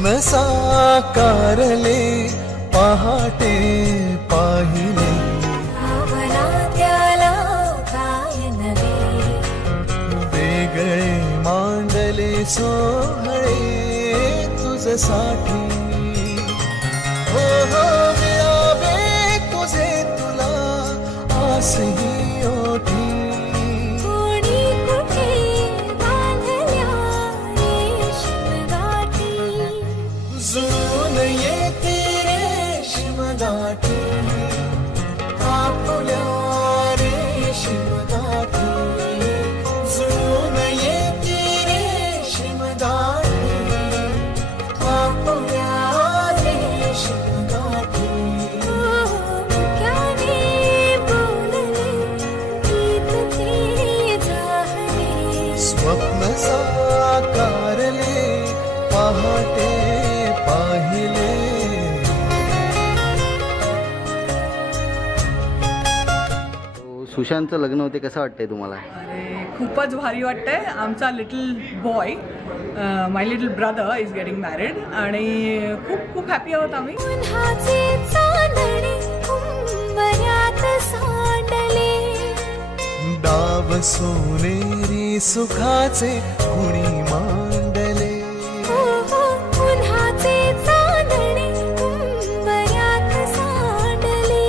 स्वप्न साकारले पहाटे पाहिले भावना त्याला काय नवे वेगळे मांडले सोहळे तुझसाठी हो हो मिळावे तुझे तुला आसही ओठी कोणी कुठे बांधल्या रेशीम गाठी जुळून येते रेशीम गाठी आपुल्या रेशीम गाठी जुळून येते रेशीम गाठी आपुल्या रेशीम गाठी मुक्याने बोलले गीत ते झाले स्वप्न साकारले पहाटे पाहिले सुशांतचं लग्न होते कसं वाटतंय तुम्हाला? अरे खूपच भारी वाटतंय. आमचा little boy my little brother is getting married आणि खूप खूप हॅपी आहोत आम्ही. उन्हाचे चांदणे उंबऱ्यात सांडले डाव सोनेरी सुखाचे कुणी मांडले उन्हाचे चांदणे उंबऱ्यात सांडले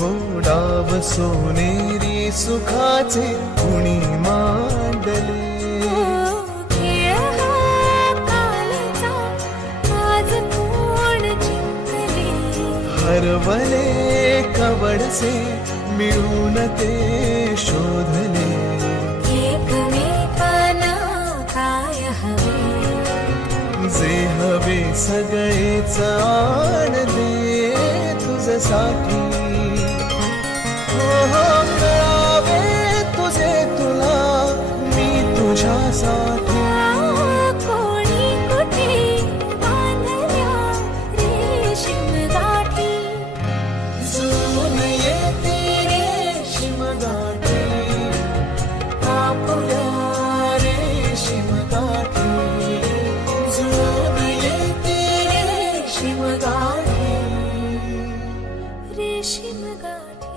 हो डाव सोनेरी सुखाचे कुणी मांडले खेळ हा कालचा आज कोण जिंकले हरवले कवडसे मिळून ते शोधले एकमेकांना काय हवे जे हवे सगळेच आणले तुझसाठी हो हो कळावे तुझे तुला मी तुझ्यासाठी कोणी कुठे बांधल्या रेशीम गाठी जुळून येते रेशीम गाठी आपुल्या रेशीम गाठी जुळून येते रेशीम गाठी रेशीम गाठी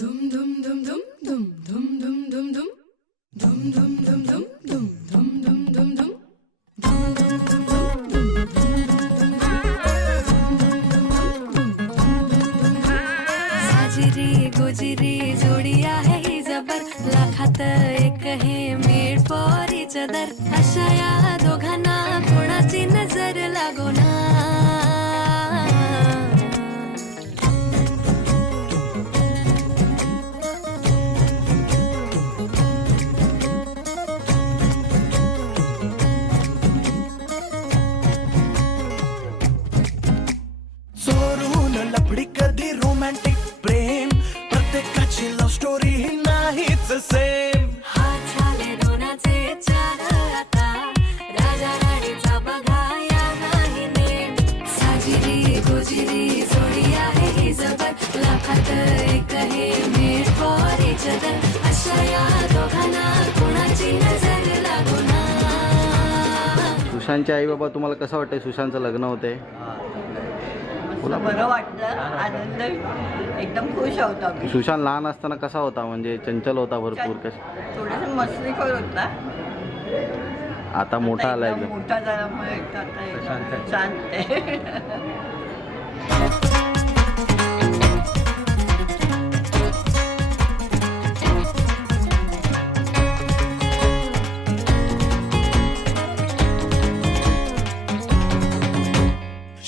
धुम धुम धुम धुम धुम धुम धुम धुम धुम धुम धुम धुम धुम धुम धुम धुम धुम साजिरी गोजिरी जोडी आहे ही जबर लाखात एक हे मेड फॉर इच अदर अशा या दोघांना कोणाची नजर लागो ना चोरून लफडी कधी रोमॅन्टिक प्रेम प्रत्येकाची लव्ह स्टोरी ही नाहीच सेम हात झाले दोनाचे चार आता राजा राणीचा बघा या नाही नेम साजिरी गोजिरी जोडी आहे ही जबर लाखात एक हे मेड फॉर इच अदर अशा या दोघांना कोणाची नजर लागो ना सुशांतचे आई बाबा तुम्हाला कसं वाटतंय सुशांतचं लग्न होतंय? मला बरं वाटलं. आनंद एकदम खुश होतो आम्ही. सुशांत लहान असताना कसा होता? म्हणजे चंचल होता भरपूर थोडंसं मस्तीखोर होता. आता मोठा आला एकदम एकदम. मोठा झाल्यामुळे आता एकदम शांत आहे.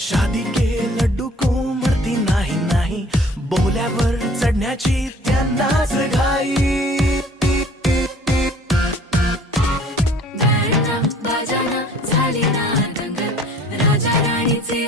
शादी के लड्डू को मरती नाही नाही बोल्यावर चढण्याची त्यांनाच घाई गाणं बाजाना झाली ना दंगल राजा राणीचे